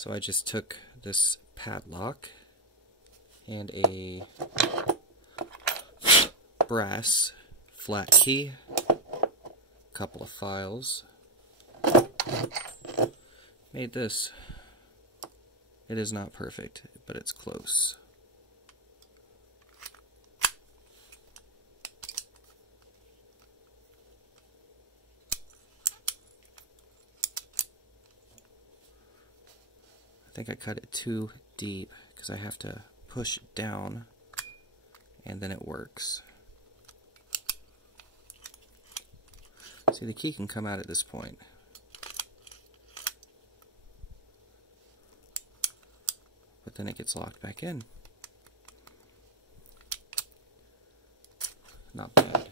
So I just took this padlock and a brass flat key, a couple of files, made this. It is not perfect, but it's close. I think I cut it too deep because I have to push it down and then it works. See, the key can come out at this point. But then it gets locked back in. Not bad.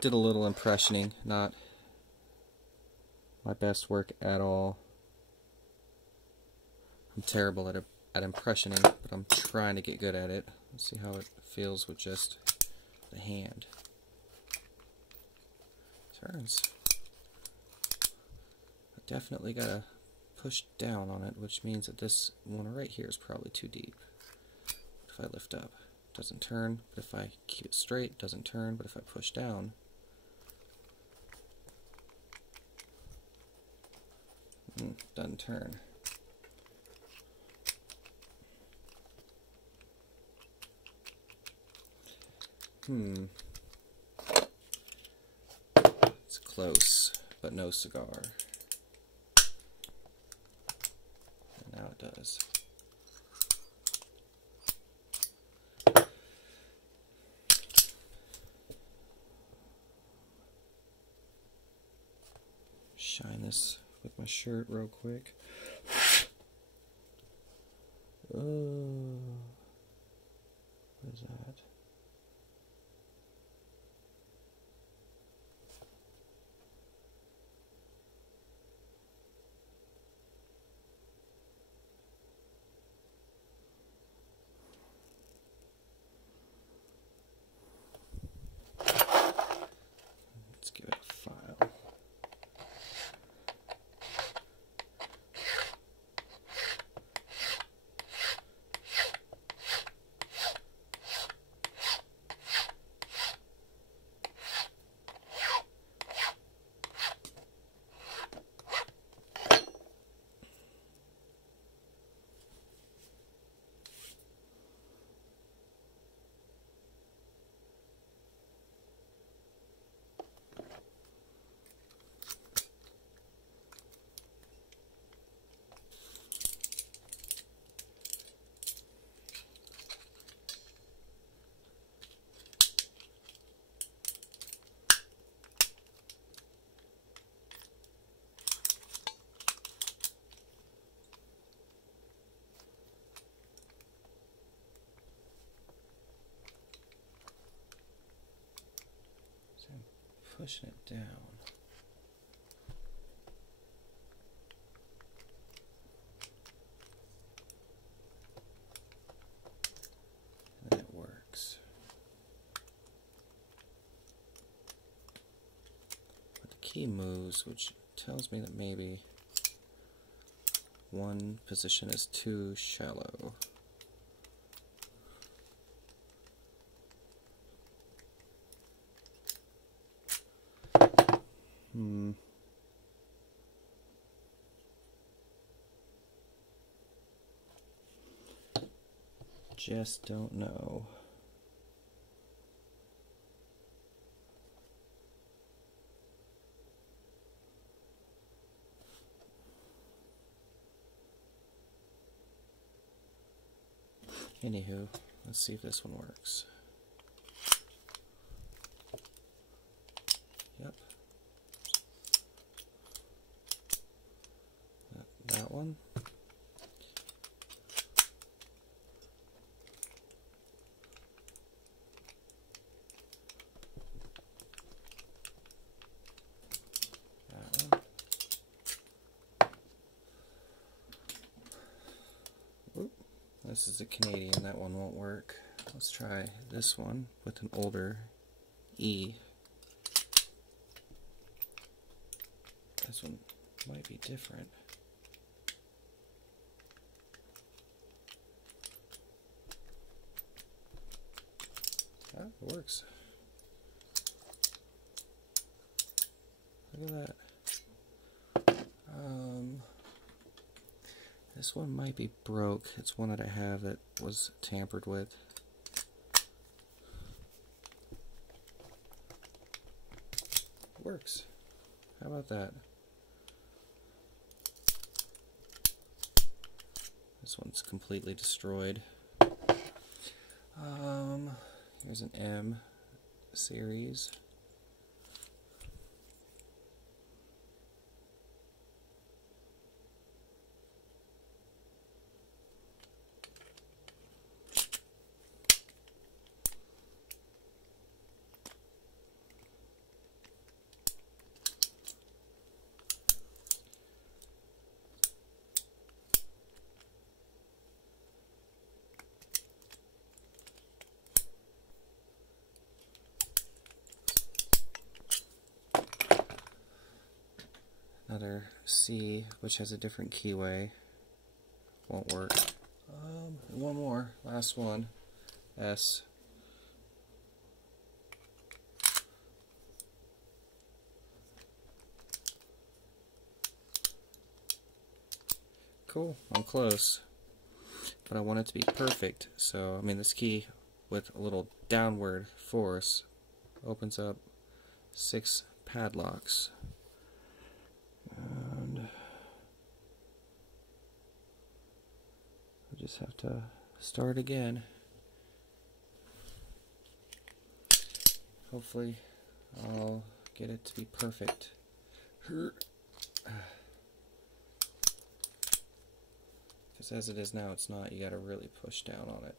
Did a little impressioning, not my best work at all. I'm terrible at impressioning, but I'm trying to get good at it. Let's see how it feels with just the hand. Turns. I definitely gotta push down on it, which means that this one right here is probably too deep. If I lift up, it doesn't turn. But if I keep it straight, it doesn't turn. But if I push down, doesn't turn. It's close, but no cigar. And now it does. Shine this with my shirt real quick. What is that? Let's give it a file. Pushing it down. And it works. But the key moves, which tells me that maybe one position is too shallow. Just don't know. Anywho, let's see if this one works. Yep. That one. This is a Canadian, that one won't work. Let's try this one with an older E. This one might be different. Ah, it works. Look at that. This one might be broke. It's one that I have that was tampered with. It works. How about that? This one's completely destroyed. Here's an M series. Another C, which has a different keyway. Won't work. One more. Last one. S. Cool. I'm close. But I want it to be perfect. So, I mean, this key with a little downward force opens up 6 padlocks. And I just have to start again. Hopefully I'll get it to be perfect. Because as it is now, it's not. You gotta really push down on it.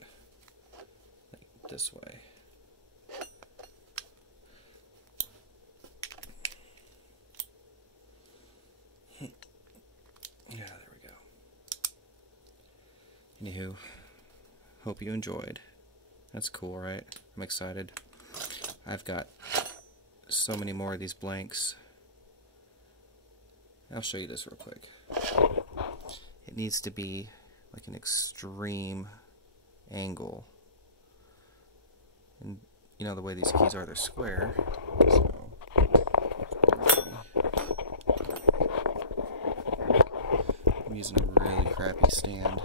Like this way. Yeah, there we go. Anywho, hope you enjoyed. That's cool, right? I'm excited. I've got so many more of these blanks. I'll show you this real quick. It needs to be like an extreme angle. And you know the way these keys are, they're square. So I'm using a really crappy stand.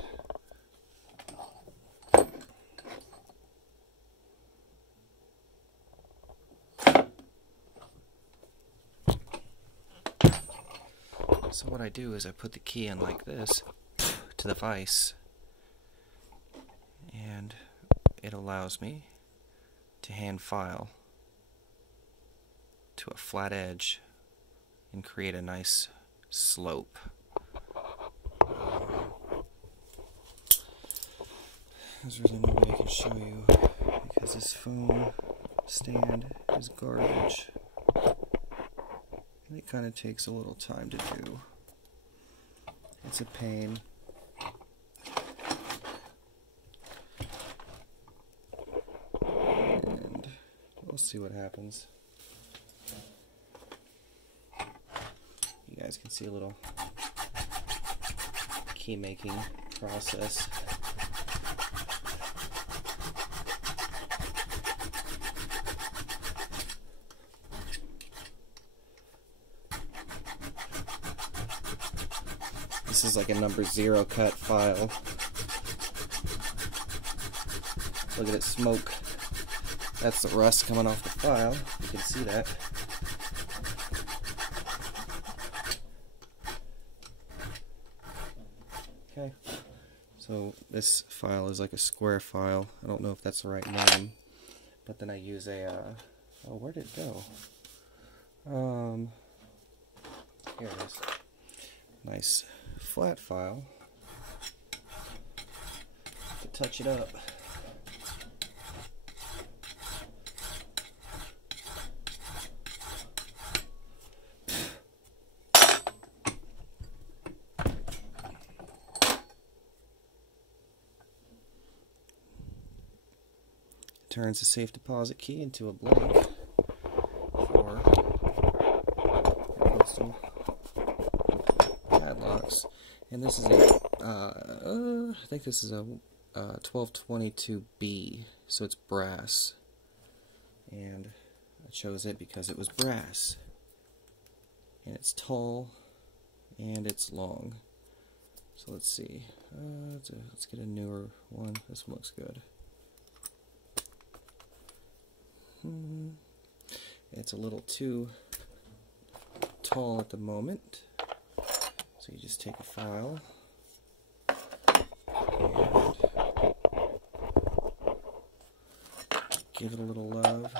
So what I do is I put the key in like this to the vise, and it allows me to hand file to a flat edge and create a nice slope. There's really no way I can show you because this foam stand is garbage. And it kind of takes a little time to do. It's a pain. And we'll see what happens. You guys can see a little key making process. This is like a number 0 cut file. Look at it smoke. That's the rust coming off the file. You can see that. Okay. So this file is like a square file. I don't know if that's the right name. But then I use a, oh, where did it go? Here it is. Nice flat file to touch it up. Turns the safe deposit key into a blank for postal And this is a, I think this is a 1222B, so it's brass. And I chose it because it was brass. And it's tall, and it's long. So let's see. Let's get a newer one. This one looks good. It's a little too tall at the moment. So you just take a file and give it a little love.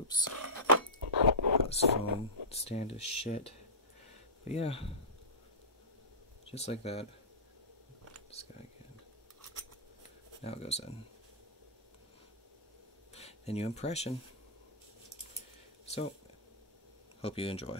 Oops. This phone stand is shit. But yeah, just like that. This guy again. Now it goes in. Then you impression. So, hope you enjoy.